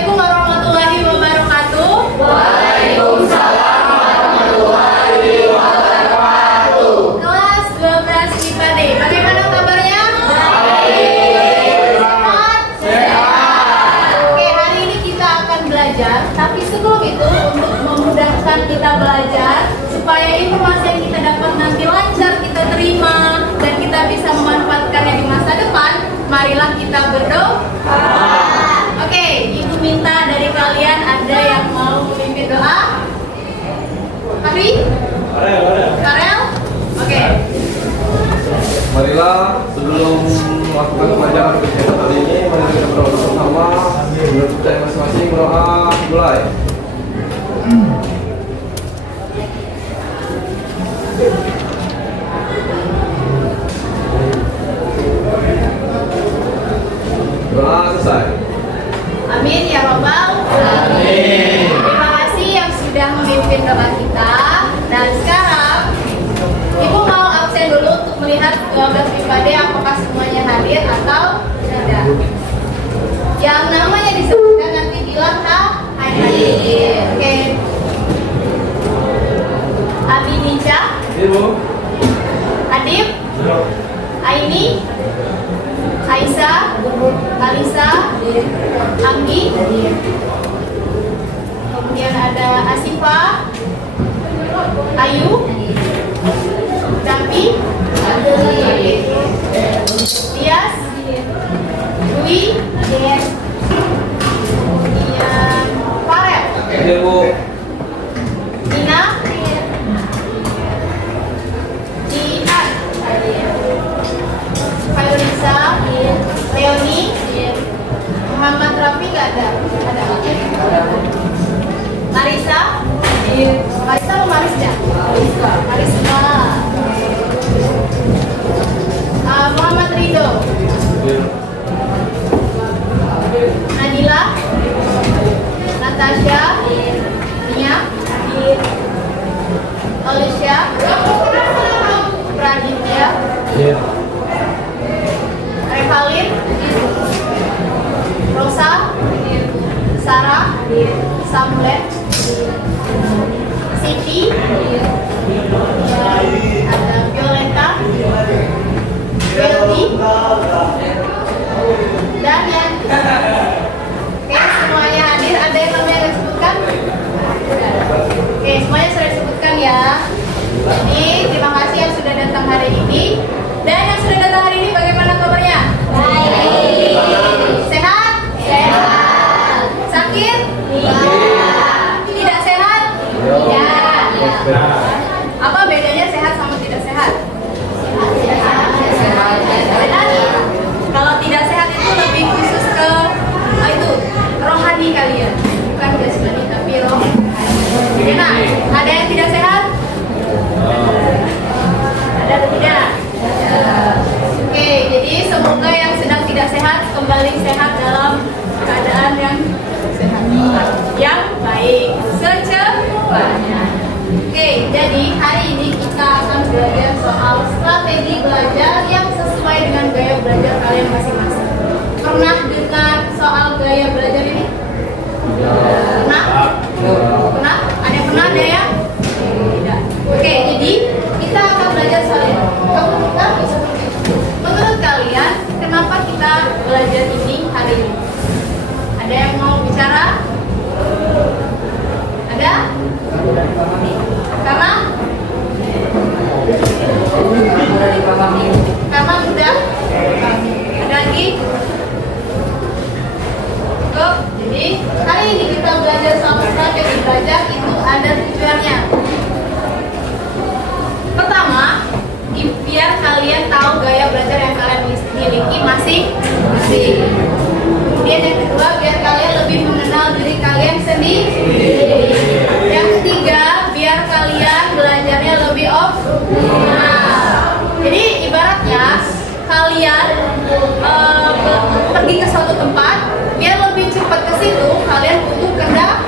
Assalamualaikum warahmatullahi wabarakatuh. Waalaikumsalam warahmatullahi wabarakatuh. Kelas 12 IPA D. Bagaimana kabarnya? Baik. Sehat. Oke, hari ini kita akan belajar. Tapi sebelum itu, untuk memudahkan kita belajar, supaya informasi yang kita dapat nanti lancar kita terima dan kita bisa memanfaatkannya di masa depan, marilah kita berdoa. Oke, Ibu minta dari kalian ada yang mau memimpin doa? Hari? Karel? Oke. Marilah sebelum melakukan pelajaran kegiatan hari ini, mari kita berdoa bersama. Menurut kita masing-masing berdoa mulai. Doa selesai. Amin ya robbal alamin. Terima kasih yang sudah memimpin doa kita. Dan sekarang Ibu mau absen dulu untuk melihat 12 IPA D apakah semuanya hadir atau tidak. Yang namanya disebutkan nanti bilang hadir. Oke. Abi Nica, Ibu. Adib, Aini, Aisyah, Alisa, Anggi, kemudian ada Asifa, Ayu, Dapi, Tias, Dwi, kemudian Farel, Ibu. Nina, Jihan, Fairulisa, Leoni, Muhammad Rafi nggak ada? Ada. Marisa, Marisa atau Marisnya? Marisma. Muhammad Ridho, Nadila, Natasha, Nia, Alicia, Praditya, Revalin, Rosa, Sarah, Samuel, Siti, dan ada Violeta, Belti, dan yang oke, semuanya hadir. Ada yang namanya disebutkan? Oke, semuanya sudah disebutkan ya. Jadi terima kasih yang sudah datang hari ini. Dan yang sudah datang hari ini bagaimana kabarnya? Baik. Sehat? Sehat. Sakit? Tidak. Tidak sehat? Tidak. Apa bedanya sehat sama tidak sehat? Sehat. Kalau tidak sehat itu lebih khusus ke itu rohani kalian, bukan jasmani tapi rohani. Nah, ada yang tidak sehat? Ada atau tidak? Oke, jadi semoga yang sedang tidak sehat kembali sehat dalam keadaan yang sehat, yang baik secepatnya. Oke, jadi hari ini kita akan belajar soal strategi belajar yang sesuai dengan gaya belajar kalian masing-masing. Pernah dengar soal gaya belajar ini? Pernah? Pernah? Ada yang pernah ada ya? Tidak. Oke, jadi kita akan belajar soal ini. Menurut kalian, kenapa kita belajar ini hari ini? Ada yang mau bicara? Ada? Karena? Karena mudah? Ada lagi? Cukup? Jadi, hari ini kita belajar soal strategi belajar itu ada tujuannya. Pertama, biar kalian tahu gaya belajar yang kalian miliki masing-masing. Kemudian yang kedua, biar kalian lebih mengenal diri kalian sendiri. Yang ketiga, biar kalian belajarnya lebih optimal. Jadi ibaratnya kalian pergi ke suatu tempat, biar lebih cepat ke situ, kalian butuh kendaraan.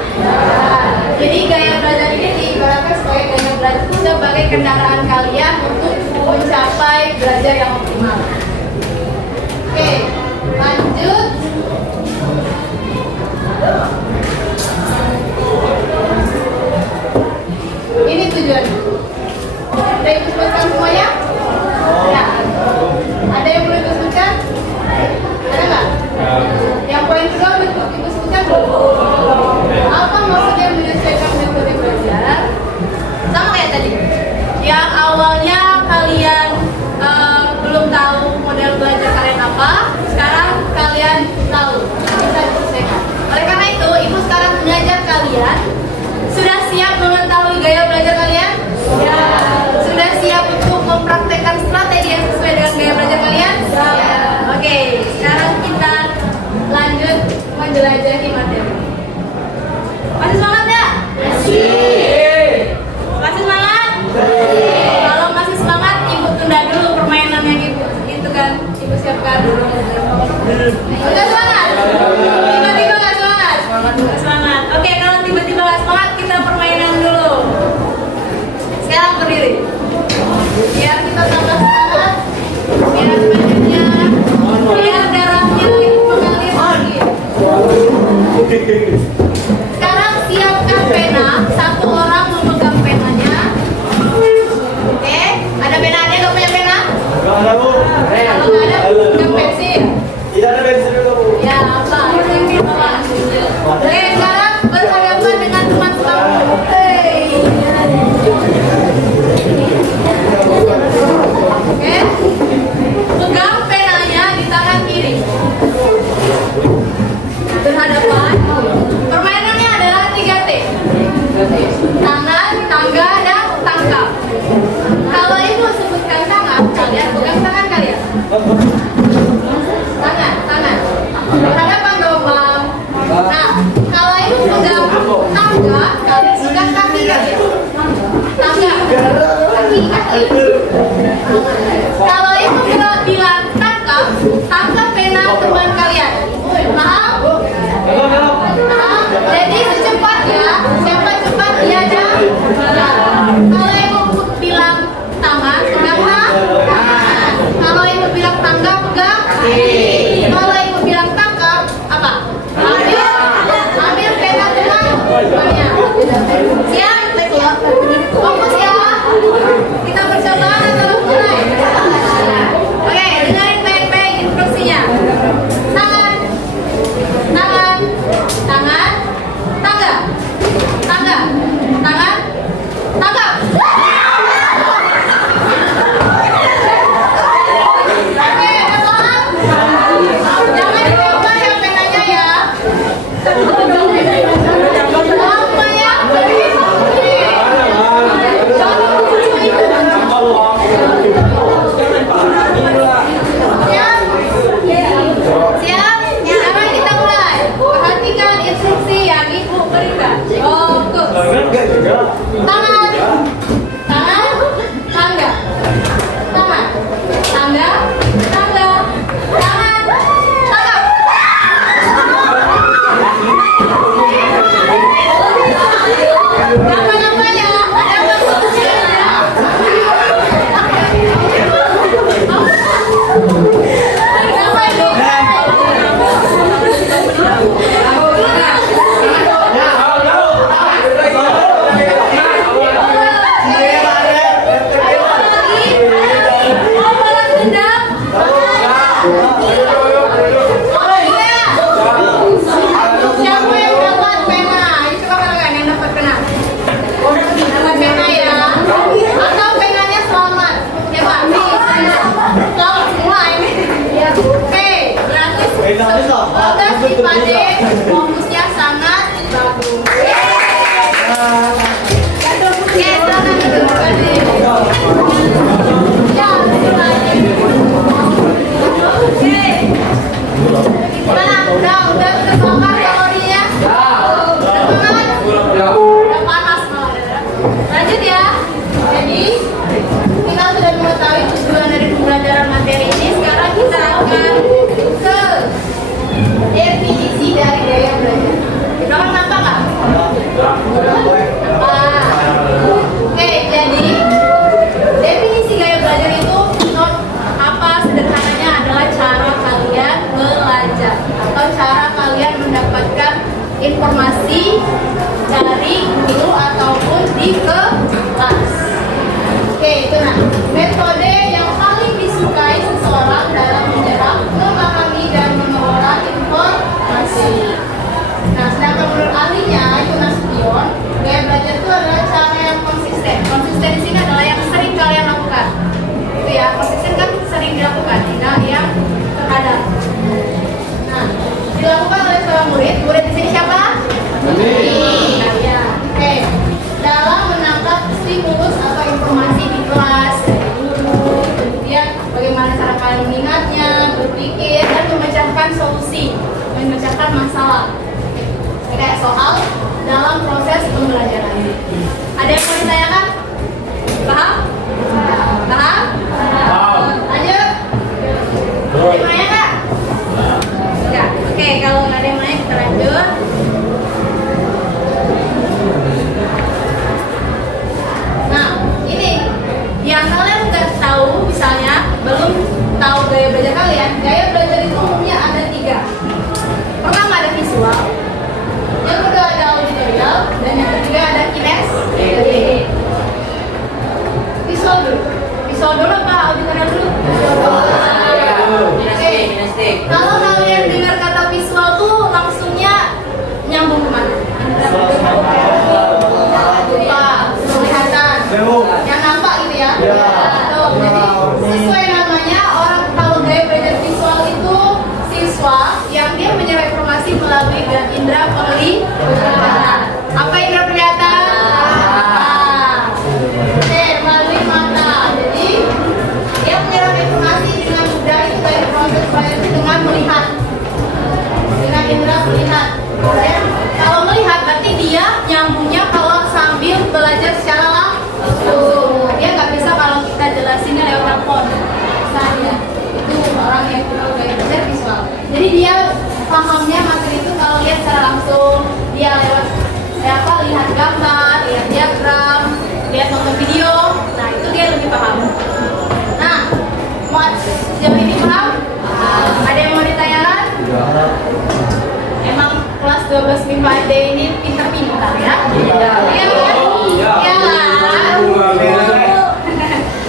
Jadi gaya belajar ini diibaratkan sebagai gaya belajar sebagai kendaraan kalian untuk mencapai belajar yang optimal. Oke, lanjut. menjelajahi materi. Masih semangat ya? Masih semangat? Kalau masih semangat, ibu tunda dulu permainan yang itu kan ibu siapkan. Udah semangat? Tiba-tiba nggak semangat? Semangat. Oke, kalau tiba-tiba nggak semangat, kita permainan dulu. Sekarang berdiri. Biar kita tambah semangat. Biar badannya, biar darahnya itu mengalir lagi. Sekarang siapkan pena. Satu orang memegang penanya. Oke, ada pena? Ada nggak punya pena? Nggak ada, Bu. Kalau nggak ada, pegang pensil. Tidak ada bensin juga, Bu. Ya, apa? Itu yang kita bahas. Oke, sekarang berhadapan dengan teman kamu. Oke, pegang penanya di tangan kiri. Berhadapan. Permainannya adalah 3T. Tangan, tangga, dan tangkap. Kalau ibu sebutkan tangan, kalian pegang tangan kalian. Tangan. Berhadapan dong, Bang. Nah, kalau ibu pegang tangga, kalian pegang kaki kalian. Tangga. Kaki. Kalau ibu bilang tangkap pena teman kalian. Paham? Paham? Jadi secepatnya, siapa cepat dia aja. Kalau ibu bilang tangan, pegang tangan. Kalau ibu bilang tangga, pegang kaki. Kalau ibu bilang tangkap, apa? Ambil pena temannya. Siap? Fokus ya. Kita percobaan atau mulai? Oke, dengarin baik-baik instruksinya. Tangan, tangga, tangan, tangkap. Oke, udah paham? Jangan dicoba ya penanya ya. Apa ya? Siap? Sekarang kita mulai. Perhatikan instruksi yang ibu berikan. Fokus. Tangan, tangga. Tangan, tangga, tangan, tangkap. Apa ya? Ada fokusnya ya? Apa itu? Oh, balas dendam. Siapa yang dapat pena? Ini coba kalian yang dapat pena. Dapat pena ya. Atau penanya selamat. Coba nih. Selamat semua ini. Oke, berarti fokus di Pade. Fokusnya sangat bagus. Oke, silakan duduk Pade. Ya, Pade. Oke. Gimana? Udah terbakar kalorinya? Udah semangat? Udah panas malah. Lanjut ya. Jadi kita sudah mengetahui tujuan dari pembelajaran materi ini. Sekarang kita akan ke definisi dari gaya belajar. Kenapa nggak? Oke, jadi definisi gaya belajar itu apa sederhananya adalah cara kalian belajar atau cara kalian mendapatkan informasi dari guru ataupun di kelas. Oke, itu nah metode yang paling disukai seseorang dalam menyerap, memahami dan mengelola informasi. Nah, sedangkan menurut ahlinya itu Nasution, gaya belajar itu adalah cara yang konsisten. Konsisten di sini adalah yang sering kalian lakukan. Itu ya, konsisten kan sering dilakukan, tidak yang terkadang. Nah, dilakukan oleh seorang murid. Murid di sini siapa? Nah, ya. Oke. Dalam menangkap stimulus atau informasi di kelas dari guru, kemudian bagaimana cara kalian mengingatnya, berpikir dan memecahkan solusi, memecahkan memecahkan masalah kayak soal dalam proses pembelajaran. Ada yang mau ditanyakan? Paham? Paham? Lanjut. Ada yang nanya Kak? Enggak. Oke, kalau nggak ada yang nanya kita lanjut. Nah, ini yang kalian nggak tahu, misalnya belum tahu gaya belajar kalian. Gaya belajar itu umumnya ada 3. Pertama ada visual, yang kedua ada auditorial, dan yang ketiga ada kinestetik. Visual dulu. Visual dulu apa auditorial dulu? Oke. Kalau kalian dengar kata visual tuh langsungnya nyambung kemana? Lupa, penglihatan. Yang nampak gitu ya? Tuh, jadi sesuai namanya, orang kalau gaya belajar visual itu siswa yang dia menyerap informasi melalui indera penglihatan. Apa indera penglihatan? Oke, melalui mata. Jadi dia menyerap informasi dengan mudah itu dari proses belajar dengan melihat, dengan indera melihat. Ya. Kalau melihat berarti dia nyambungnya kalau sambil belajar secara langsung. Dia nggak bisa kalau kita jelasinnya lewat telepon. Misalnya itu orang yang gaya belajar visual. Jadi dia pahamnya materi itu kalau lihat secara langsung, dia lewat lihat gambar, lihat diagram, lihat nonton video. Nah itu dia lebih paham. Nah, sejauh ini paham? Ada yang mau ditanyakan? Emang kelas 12 MIPA AD ini pintar-pintar ya? Iya kan? Iya kan?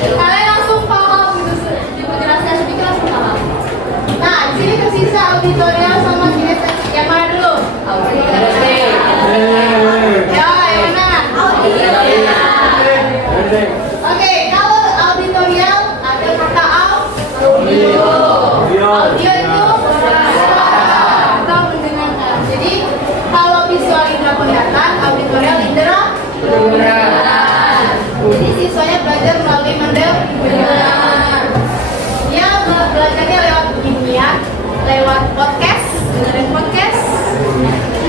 Kalian langsung paham gitu, penjelasannya sedikit langsung paham. Nah, di sini tersisa auditorial sama kinestetik. Yang mana dulu? Auditorial. Ya, yang mana? Auditorial. Oke, kalau auditorial ada kata audio. Audio itu atau mendengarkan. Jadi kalau visual indera penglihatan, auditorial indera pendengaran. Jadi siswanya belajar melalui mendengar. Dia belajarnya lewat bimbingan, lewat podcast, dengerin podcast.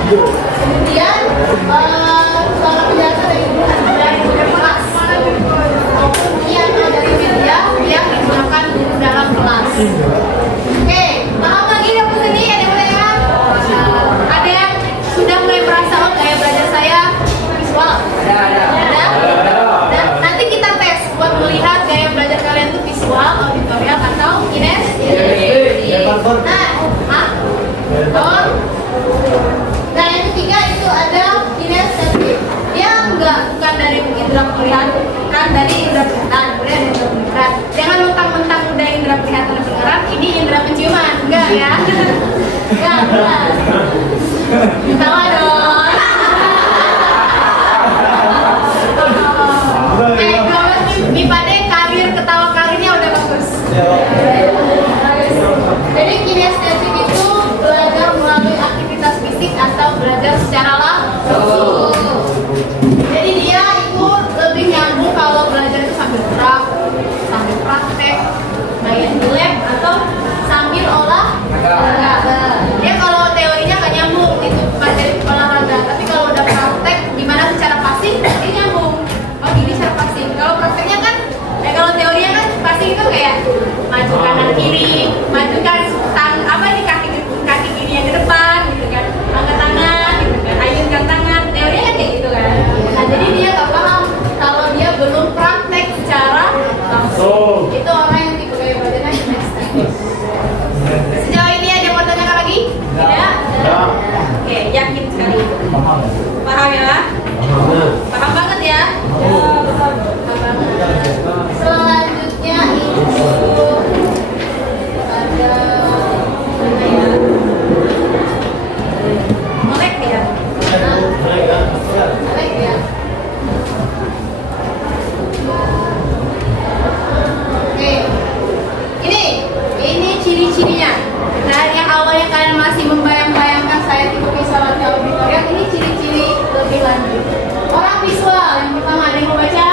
Kemudian suara penjelasan dari kelas maupun yang dari media yang digunakan dalam kelas. Oke, paham lagi yang sini? Ada yang mulai? Ada yang sudah mulai merasa gaya belajar saya visual? Ada. Dan nanti kita tes buat melihat gaya belajar kalian itu visual, auditorial atau kinestetik. Nah, yang ketiga itu ada kinestetik. Dia bukan dari indera penglihatan, kan dari indera penglihatan, kemudian indera pendengaran. Jangan mentang-mentang udah indera penglihatan dan pendengaran, ini indera penciuman, enggak ya? Enggak, benar. Ketawa dong. Kalau MIPA D karir ketawa karirnya udah bagus. Jadi kinestetik itu belajar melalui aktivitas fisik atau belajar secara langsung. Jadi dia itu lebih nyambung kalau belajar itu sambil gerak, sambil praktek, bagian di lab atau sambil olahraga. Dia kalau teorinya nggak nyambung itu materi olahraga, tapi kalau udah praktek gimana secara pasif dia nyambung. Oh gini secara pasif. Kalau prakteknya kan, kalau teorinya kan pasif itu kayak maju kanan kiri, maju kan kaki kiri yang ke depan gitu kan, angkat tangan gitu kan, ayunkan tangan. Teorinya kan kayak gitu kan. Nah jadi dia nggak paham kalau dia belum praktek secara langsung. Itu orang yang tipe gaya belajarnya kinestetik. Sejauh ini ada yang mau tanyakan lagi? Tidak? Oke, yakin sekali. Paham ya? Paham banget ya? Paham banget. Selanjutnya itu ada mana ya? Melek ya? Melek ya? Oke, ini ciri-cirinya. Nah, yang awalnya kalian masih membayang-bayangkan saya tipe visual atau auditorial, ini ciri-ciri lebih lanjut. Orang visual yang pertama ada yang mau baca?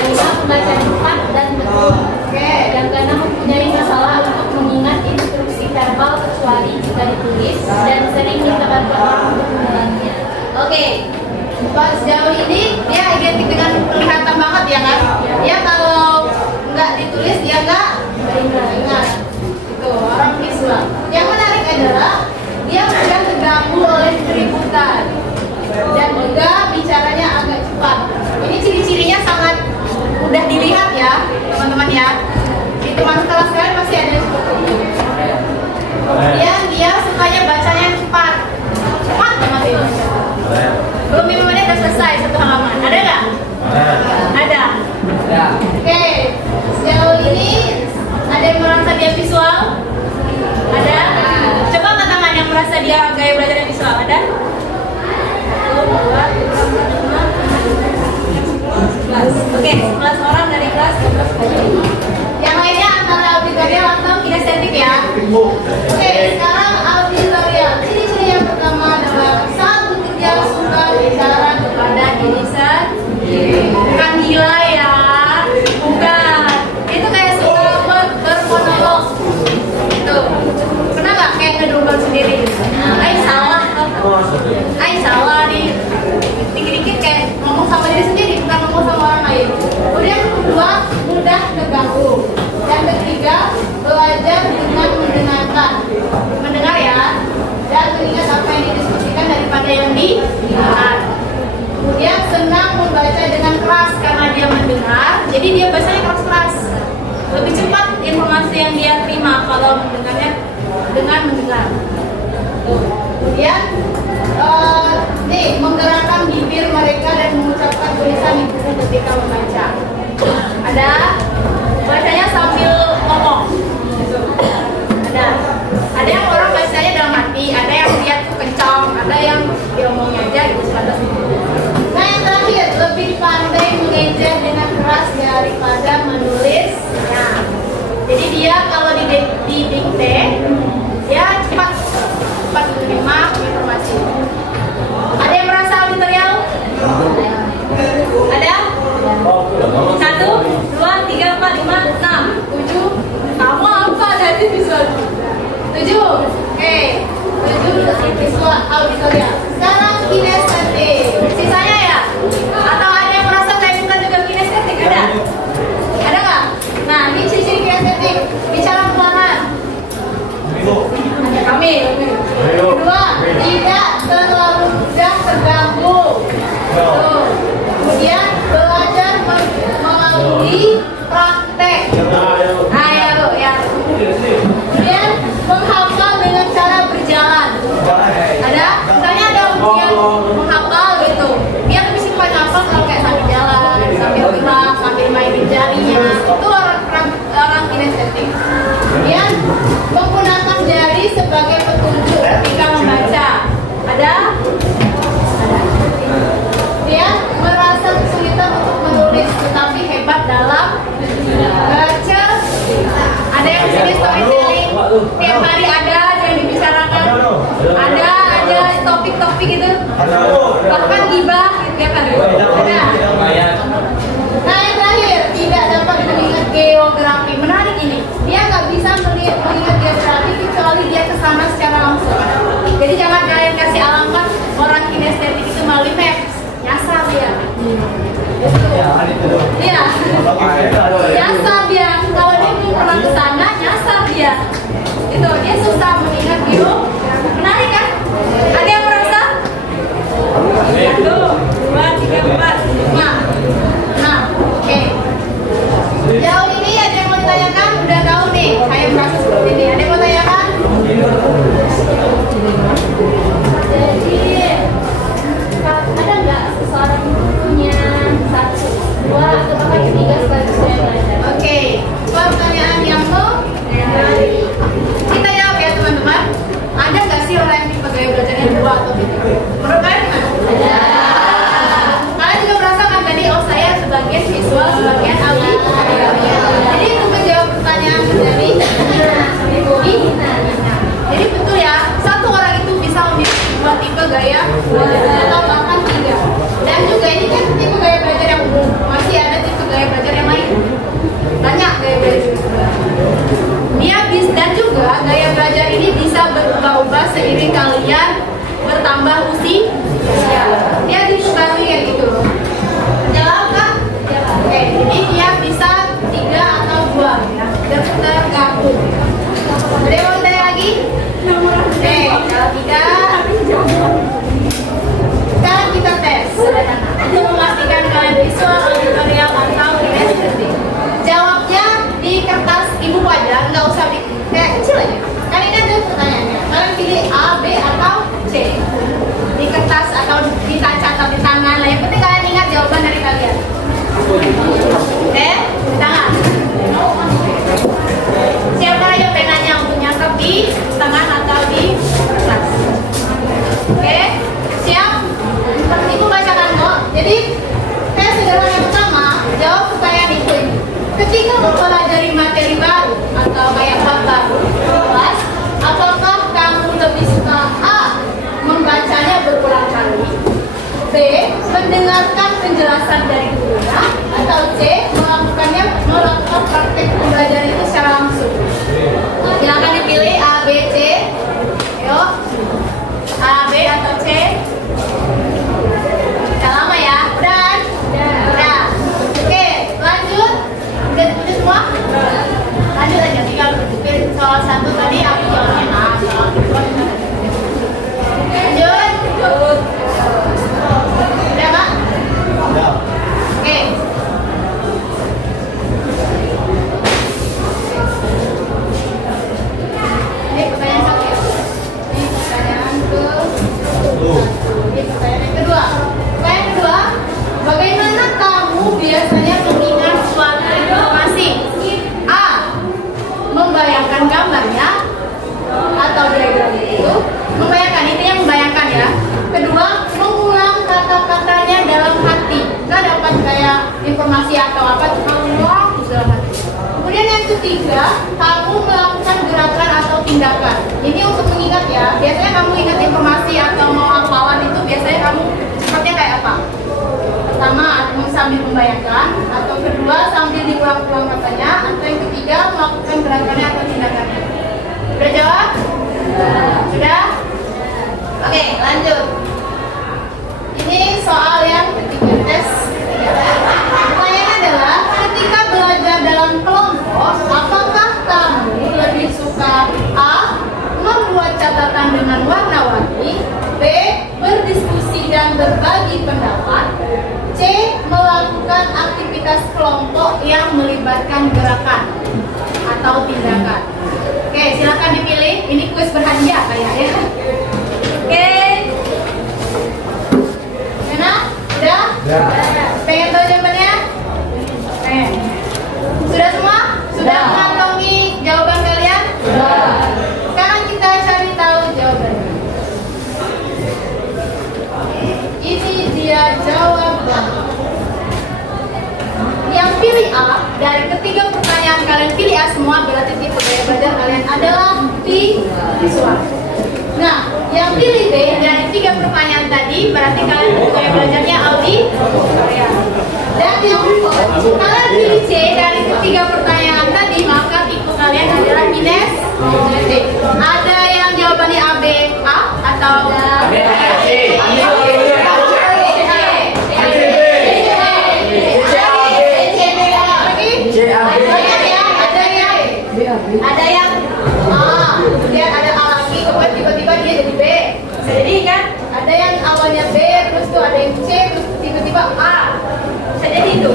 kelima, membaca cepat dan betul. Oke. Yang keenam, mempunyai masalah untuk mengingat instruksi verbal kecuali jika ditulis dan sering minta bantuan orang untuk mengulanginya. Oke. Pas sejauh ini dia identik dengan kelihatan banget ya kan? Dia kalau nggak ditulis dia nggak ingat. Itu orang visual. Yang menarik adalah dia mudah terganggu oleh keributan dan juga bicaranya agak cepat. Ini ciri-cirinya sangat mudah dilihat ya teman-teman ya. Di teman kelas kalian pasti ada yang seperti itu. Kemudian dia sukanya bacanya cepat, cepat banget ini. Belum 5 menit udah selesai satu halaman. Ada nggak? Ada. Oke. Sejauh ini ada yang merasa dia visual? Ada? Coba angkat tangan yang merasa dia gaya belajar visual. Ada? 11. Oke, 11 orang dari kelas 12. Yang lainnya antara auditorial atau kinestetik ya. Oke, sekarang auditorial. Ciri-ciri yang pertama adalah saat bekerja suka bicara kepada diri sendiri. Bukan gila ya, bukan. Itu kayak suka bermonolog. Itu. Pernah nggak kayak ngedumel sendiri? Salah. Salah nih. Dikit-dikit kayak ngomong sama diri sendiri, bukan ngomong sama orang lain. Kemudian yang kedua, mudah terganggu. Yang ketiga, belajar dengan mendengarkan. Mendengar ya, dan mengingat apa yang didiskusikan daripada yang dilihat. Kemudian senang membaca dengan keras karena dia mendengar, jadi dia bacanya keras-keras. Lebih cepat informasi yang dia terima kalau mendengarnya dengan mendengar. Kemudian menggerakkan bibir mereka dan mengucapkan tulisan di buku ketika membaca. Ada bacanya sambil ngomong. Ada yang orang bacanya dalam hati, ada yang lihat tuh kencang, ada yang diomongnya aja gitu sebatas itu. Nah yang terakhir, lebih pandai mengejar dengan keras daripada menulisnya. Jadi dia kalau didikte, dia cepat menerima informasi. Ada yang merasa auditorial? Ada? 1, 2, 3, 4, 5, 6, 7. Kamu apa tadi visual? 7. Oke. 7 visual auditorial. Sekarang kinestetik. Sisanya ya? Atau ada yang merasa saya bukan juga kinestetik? Ada? Ada nggak? Nah, ini ciri-ciri kinestetik. Bicara pelan. Ada kami. Kedua, tidak terlalu mudah terganggu. Kemudian belajar melalui praktek. Ayo ya. Kemudian menghafal dengan cara berjalan. Ada? Misalnya ada ujian menghafal gitu. Dia lebih suka menghafal kalau kayak sambil jalan, sambil gerak, sambil mainin jarinya. Itu orang kinestetik. Kemudian menggunakan jari sebagai petunjuk ketika membaca. Ada? Dia merasa kesulitan untuk menulis, tetapi hebat dalam baca. Ada yang sini storytelling, tiap hari ada aja yang dibicarakan, ada aja topik-topik gitu, bahkan gibah gitu ya kan? Ada. Nah yang terakhir, tidak dapat mengingat geografi. Menarik ini, dia nggak bisa mengingat geografi kecuali dia kesana secara langsung. Jadi jangan kalian kasih alamat orang kinestetik itu melalui maps, nyasar dia. Iya, nyasar dia. Kalau dia belum pernah kesana, nyasar dia. Itu dia susah mengingat geografi. Menarik kan? Ada yang merasa? 1, 2, 3, 4, 5. Nah, oke. Jauh ini ada yang mau ditanyakan? Udah tahu nih, saya merasa seperti ini. Ada yang mau tanyakan? Jadi, ada nggak seseorang punya 1, 2, atau bahkan 3 sekaligus saya belajar? Oke, informasi atau apa tuh kamu waktu dalam hati. Kemudian yang ketiga, kamu melakukan gerakan atau tindakan. Ini untuk mengingat ya. Biasanya kamu ingat informasi atau mau hafalan itu biasanya kamu sepertinya kayak apa? Pertama, sambil membayangkan, atau kedua sambil diulang-ulang katanya, atau yang ketiga melakukan gerakannya atau tindakannya. Sudah jawab? Sudah? Oke, lanjut. Ini soal yang ketiga, tes 3. Pertanyaannya adalah, ketika belajar dalam kelompok, apakah kamu lebih suka A. membuat catatan dengan warna-warni, B. berdiskusi dan berbagi pendapat, C. melakukan aktivitas kelompok yang melibatkan gerakan atau tindakan? Oke, silakan dipilih. Ini kuis berhadiah kayak ya. Oke. Mana? Udah? Pengen tahu jawabannya? Sudah semua? Sudah mengantongi jawaban kalian? Sekarang kita cari tahu jawabannya. Ini dia jawaban. Yang pilih A, dari ketiga pertanyaan kalian pilih A semua, berarti tipe gaya belajar kalian adalah visual. Nah, yang pilih B dari 3 pertanyaan tadi, berarti kalian tipe gaya belajarnya auditorial. Dan yang kalian pilih C dari ketiga pertanyaan tadi, maka tipe kalian adalah kinestetik. Ada yang jawabannya A, B, A atau B, C. Ada yang A, kemudian ada A lagi, kemudian tiba-tiba dia jadi B. Bisa jadi kan? Ada yang awalnya B, terus tuh ada yang C, terus tiba-tiba A. Bisa jadi itu.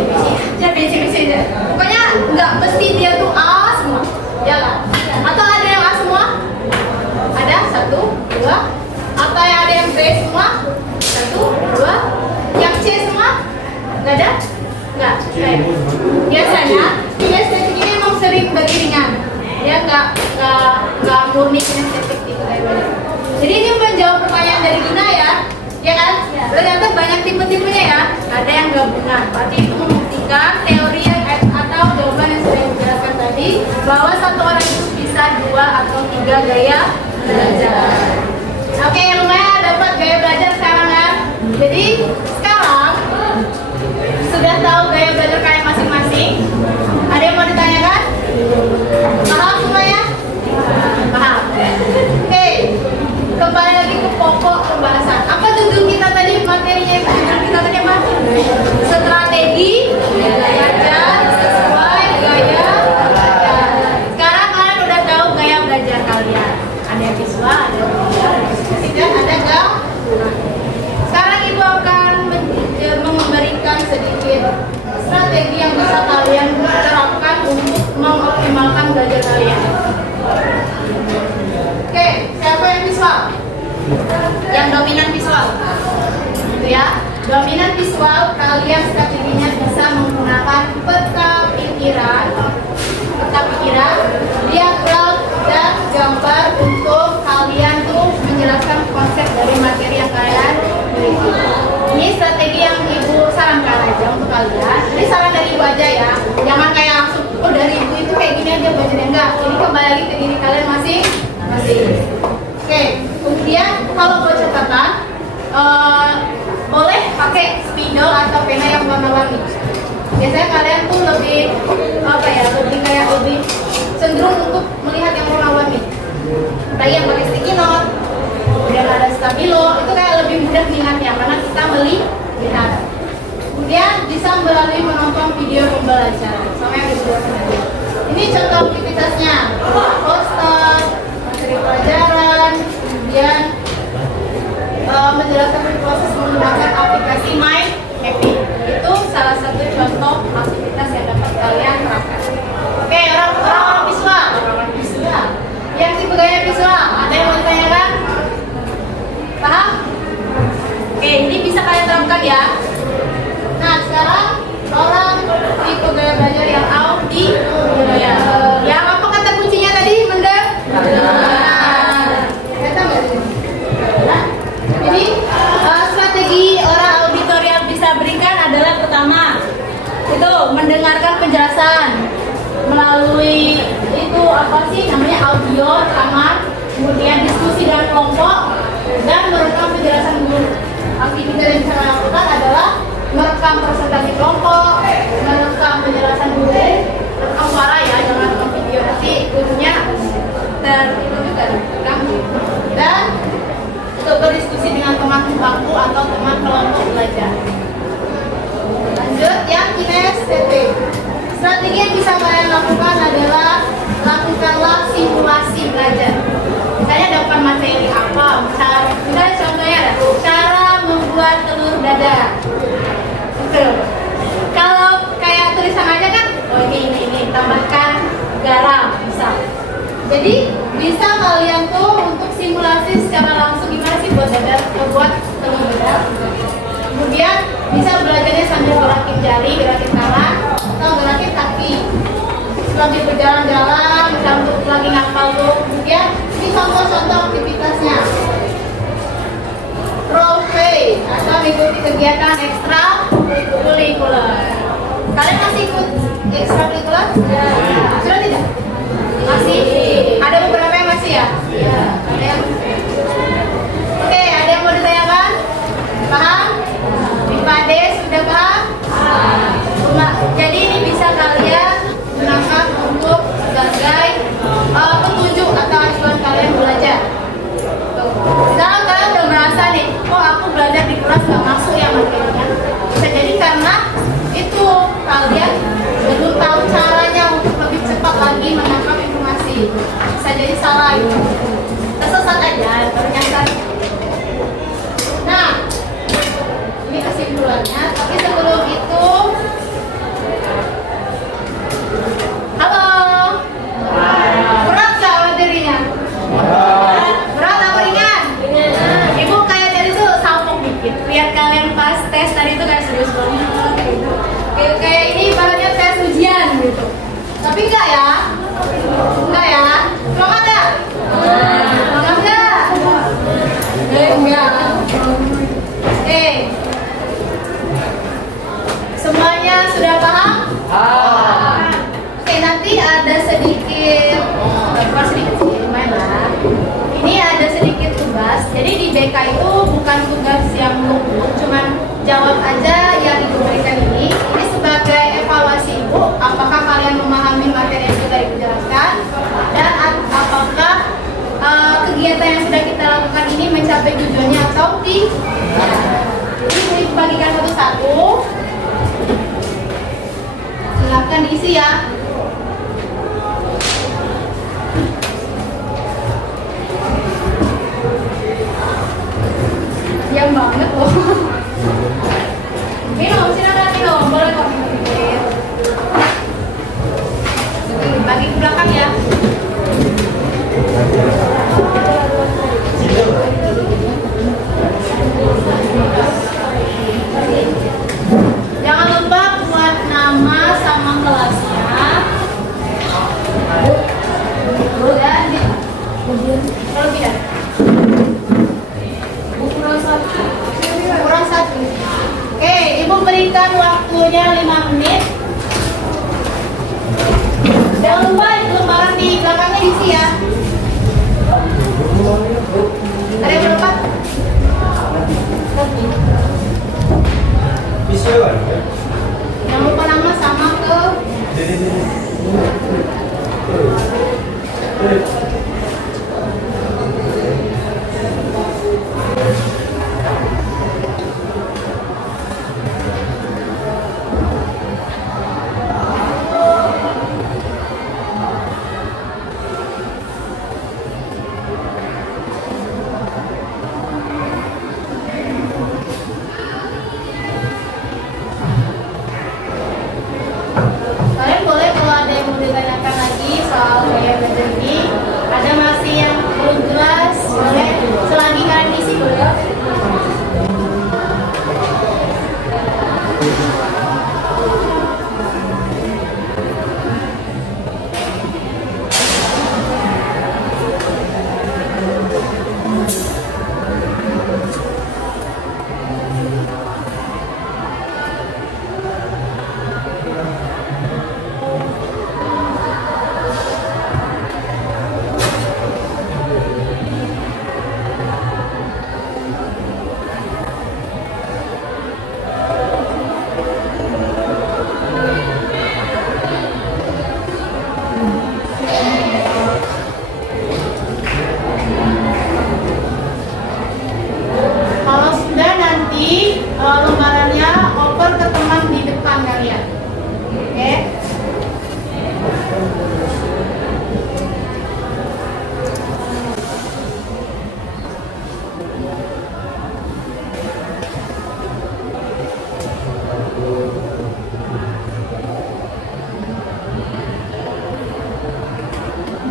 Bisa. Pokoknya nggak mesti dia tuh A semua. Ya kan? Atau ada yang A semua? Ada 1, 2. Atau yang ada yang B semua? 1, 2. Yang C semua? Nggak ada? Nggak. Biasanya kinestetik ini emang sering bagi ringan. Dia nggak murni kinestetik gitu kayak gitu. Jadi ini menjawab pertanyaan dari Gina ya kan? Ternyata banyak tipe-tipenya ya. Ada yang gabungan. Berarti itu membuktikan teori yang atau jawaban yang sudah dijelaskan tadi bahwa satu orang itu bisa 2 atau 3 gaya belajar. Oke, lumayan dapat gaya belajar sekarang ya. Jadi sekarang sudah tahu gaya belajar kalian masing-masing. Ada yang mau ditanyakan? Paham semuanya? Paham. Oke, kembali lagi ke pokok pembahasan. Apa judul kita tadi? Materinya judul kita tadi apa? Strategi belajar sesuai gaya belajar. Sekarang kalian udah tahu gaya belajar kalian. Ada yang visual, ada yang tidak, ada gak? Sekarang ibu akan memberikan sedikit strategi yang bisa kalian terapkan untuk mengoptimalkan belajar kalian. Oke, siapa yang visual? Yang dominan visual, gitu ya. Dominan visual, kalian strateginya bisa menggunakan peta pikiran, diagram dan gambar untuk kalian tuh menjelaskan konsep dari materi yang kalian miliki. Ini strategi yang ibu sarankan aja untuk kalian. Ini saran dari ibu aja ya. Jangan kayak langsung, oh dari ibu itu kayak gini aja belajarnya. Enggak, ini kembali lagi ke diri kalian masing-masing. Oke, kemudian kalau buat catatan boleh pakai spidol atau pena yang warna-warni. Biasanya kalian tuh lebih lebih cenderung untuk melihat yang warna-warni. Tadi yang pakai sticky note, kemudian ada stabilo, itu kayak lebih mudah dilihatnya karena kita melihat. Kemudian bisa melalui menonton video pembelajaran sama yang disebutkan tadi. Ini contoh aktivitasnya, poster, materi pelajaran, kemudian menjelaskan proses menggunakan aplikasi My Happy. Itu salah satu contoh aktivitas yang dapat kalian terapkan. Oke, orang visual. Yang tipe gaya visual, ada yang mau ditanyakan? Paham? Oke, ini bisa kalian terapkan ya. Nah, sekarang orang tipe gaya belajar yang auditorial. Yang apa kata kuncinya tadi? Mendengar. Kata nggak sih? Jadi strategi orang auditorial bisa berikan adalah pertama mendengarkan penjelasan melalui itu apa sih namanya audio rekaman, kemudian diskusi dengan kelompok dan merekam penjelasan guru. Aktivitas yang bisa lakukan adalah merekam presentasi kelompok, merekam penjelasan guru, rekam suara ya, jangan rekam video nanti gurunya terganggu. Dan untuk berdiskusi dengan teman bangku atau teman kelompok belajar. Lanjut yang kinestetik. Strategi yang bisa kalian lakukan adalah lakukanlah simulasi belajar. Misalnya dapat materi apa? Misalnya contohnya ada cara membuat telur dadar. Betul. Kalau kayak tulisan aja kan, oh ini tambahkan garam misal. Jadi bisa kalian tuh untuk simulasi secara langsung gimana sih buat telur dadar. Kemudian bisa belajarnya sambil gerakin jari, gerakin tangan, atau gerakin kaki. Sambil berjalan-jalan, sambil lagi ngapal tuh. Kemudian ini contoh-contoh aktivitasnya. Role play atau mengikuti kegiatan ekstra kurikuler. Kalian masih ikut ekstra kurikuler? Ya. Sudah tidak? Masih? Ada beberapa yang masih ya? Iya. Ada yang masih. Oke, ada yang mau ditanyakan? Paham? Pade sudah paham? Jadi ini bisa kalian gunakan untuk sebagai petunjuk atau acuan kalian belajar. Misalnya kalian udah merasa nih, kok aku belajar di kelas nggak masuk ya materinya. Bisa jadi karena itu kalian belum tahu caranya untuk lebih cepat lagi menangkap informasi. Bisa jadi salah itu. Tersesat aja ternyata. Nah, ini kesimpulannya. Tapi sebelum itu, halo, berat nggak materinya? Berat apa ringan? Ibu kayak tadi tuh salpok dikit. Lihat kalian pas tes tadi tuh kayak serius banget gitu. Kayak ini ibaratnya tes ujian gitu. Tapi enggak ya? Enggak ya? Semangat ya? Semangat enggak? Enggak. Semuanya sudah paham? Oke, nanti ada sedikit, bukan sedikit sih, lumayan lah. Ini ada sedikit tugas. Jadi di BK itu bukan tugas yang muluk, cuman jawab aja yang ibu berikan ini. Ini sebagai evaluasi ibu, apakah kalian memahami materi yang sudah ibu jelaskan dan apakah kegiatan yang sudah kita lakukan ini mencapai tujuannya atau tidak. Ini bagikan satu-satu. Silahkan diisi ya. Diam banget loh. Minum, silakan minum. Boleh kok minum. Bagi ke belakang ya. Jangan lupa buat nama sama kelasnya. Dan kalau tidak kurang satu. Oke, ibu berikan waktunya 5 menit. Jangan lupa lembaran di belakangnya diisi ya.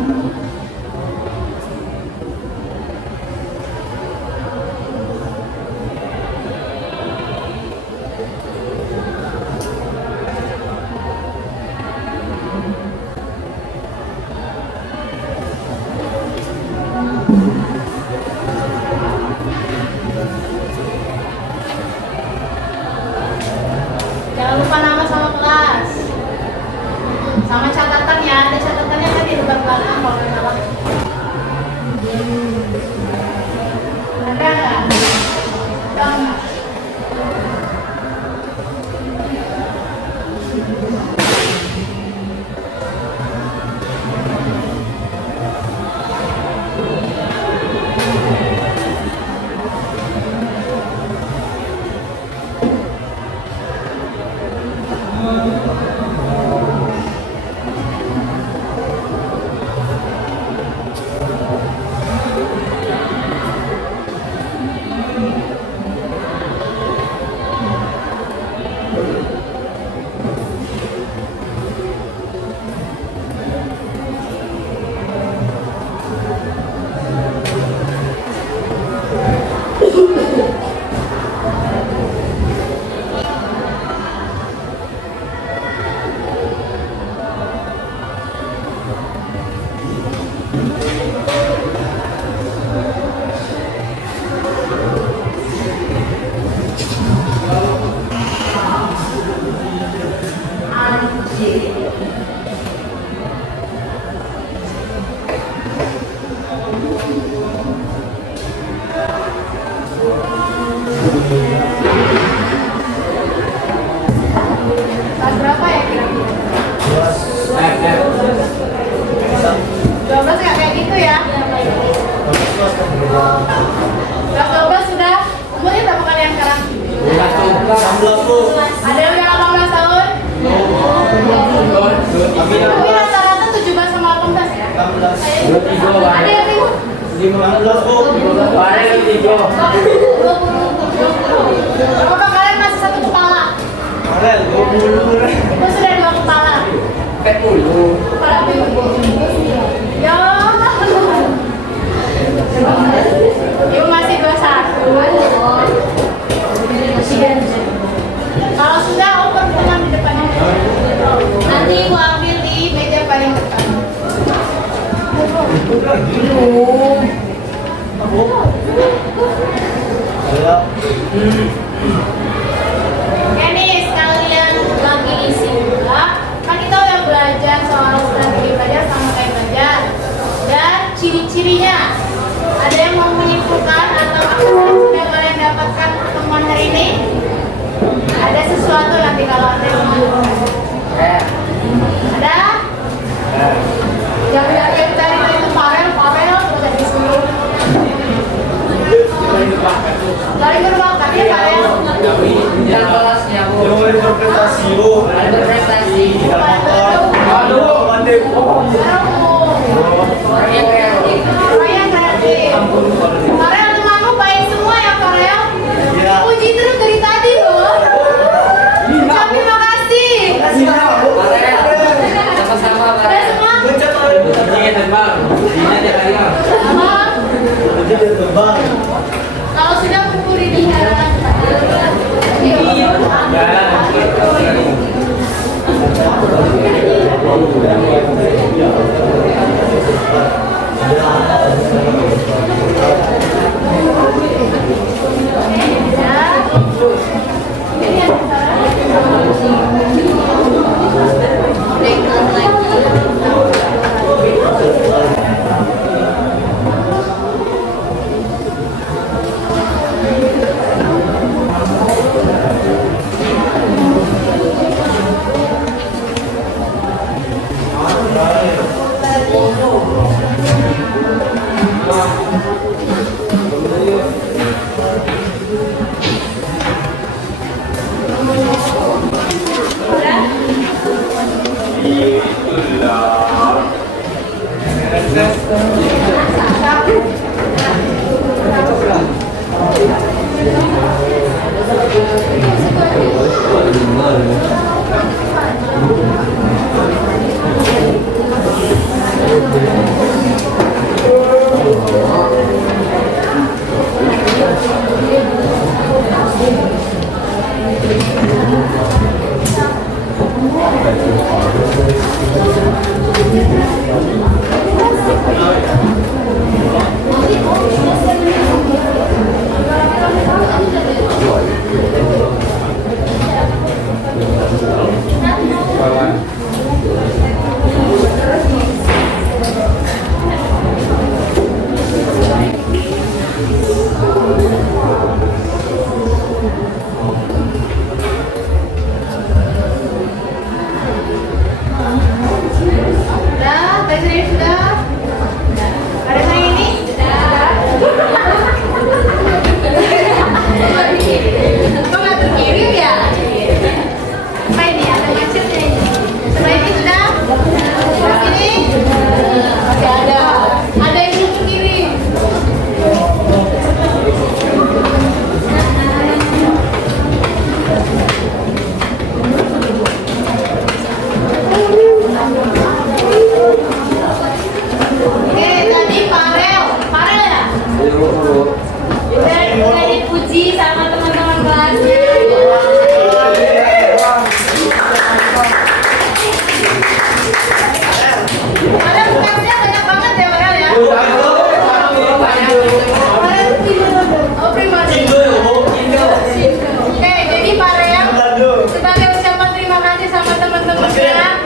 Jangan lupa nama sama kelas. Sama catatan ya, ada catatannya tadi di belakang kalau nggak salah. Ada nggak? Tahu nggak? Kelas berapa ya kira-kira? 12 nggak kayak gitu ya? Kelas 12 sudah? Umurnya berapa kalian sekarang? 16 Bu. Ada yang udah 18 tahun? Tapi rata-rata 17 sama 18 ya? Ada yang ribut? 15 Bu. Apakah kalian masih satu kepala? Keren, 20. Itu sudah 2 kepala. Kepala pinggul. Ya, Ibu masih 21. Kalau sudah, Om pertemuan di depannya. Nanti Ibu ambil di meja paling depan. Oke nih, sekalian lagi isi juga. Kan kita udah belajar soal strategi belajar sama kayak belajar dan ciri-cirinya. Ada yang mau menyimpulkan atau apa yang sudah kalian dapatkan pertemuan hari ini? Ada sesuatu nanti kalau ada yang mau. Ada? Yang dari itu Farel terus ada disuruh. Dari berbakat ya Farel. Yang mau interpretasi Bu. Farel temanmu baik semua ya Farel. Iya. Puji terus dari tadi loh. Ucap terima kasih. Sama-sama, Udah semua? Sama. Kalau sudah kumpul di halaman.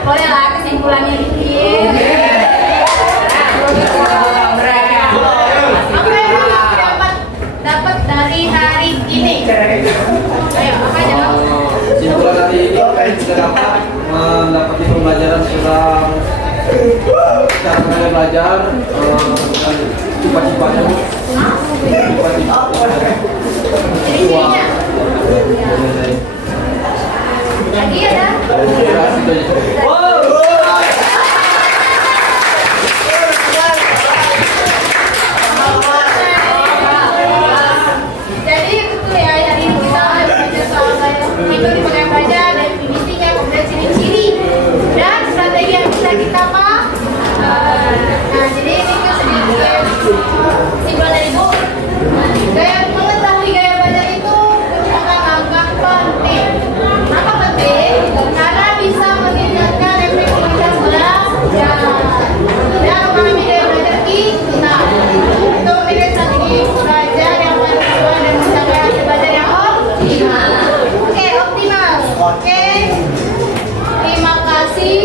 bolehlah kesimpulannya dikit. Apa yang dapat dari hari ini? Ayo, apa jawab? Kesimpulan hari ini kita dapat mendapati pembelajaran tentang cara kalian belajar dan cita-citanya Bu. Ciri-cirinya. Lagi ada? Jadi itu ya, hari ini kita belajar soal itu dipakai belajar, definisinya, kemudian ciri-ciri dan strategi yang bisa kita jadi ini tuh sedikit kesimpulan dari Bu. Mengetahui gaya belajar itu merupakan langkah penting. Apa penting? Karena bisa meningkatkan efektivitas belajar dan memahami gaya belajar kita. Untuk memilih strategi belajar yang paling sesuai dan mencapai hasil belajar yang optimal. Oke, optimal. Oke. Terima kasih.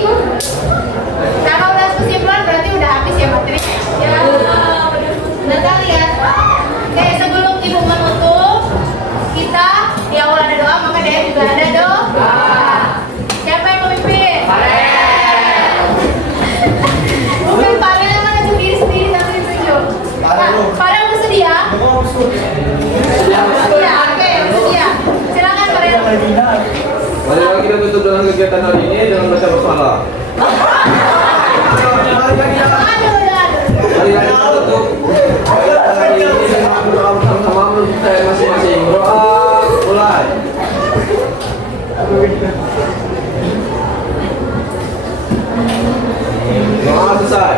Kalau udah kesimpulan berarti udah habis ya materinya. Ya. Benar kali ya. Oke, sebelum Ibu menutup, kita di awal ada doa, maka di akhir juga ada doa. Siapa yang memimpin? Bukan Farel yang mana sendiri tapi tunjuk. Farel bersedia? Bersedia, oke, bersedia. Silakan Farel. Mari kita tutup dengan kegiatan hari ini dengan baca basmalah. Mari kita tutup hari ini dengan berdoa bersama-sama menurut saya masing-masing. Doa mulai. Doa selesai.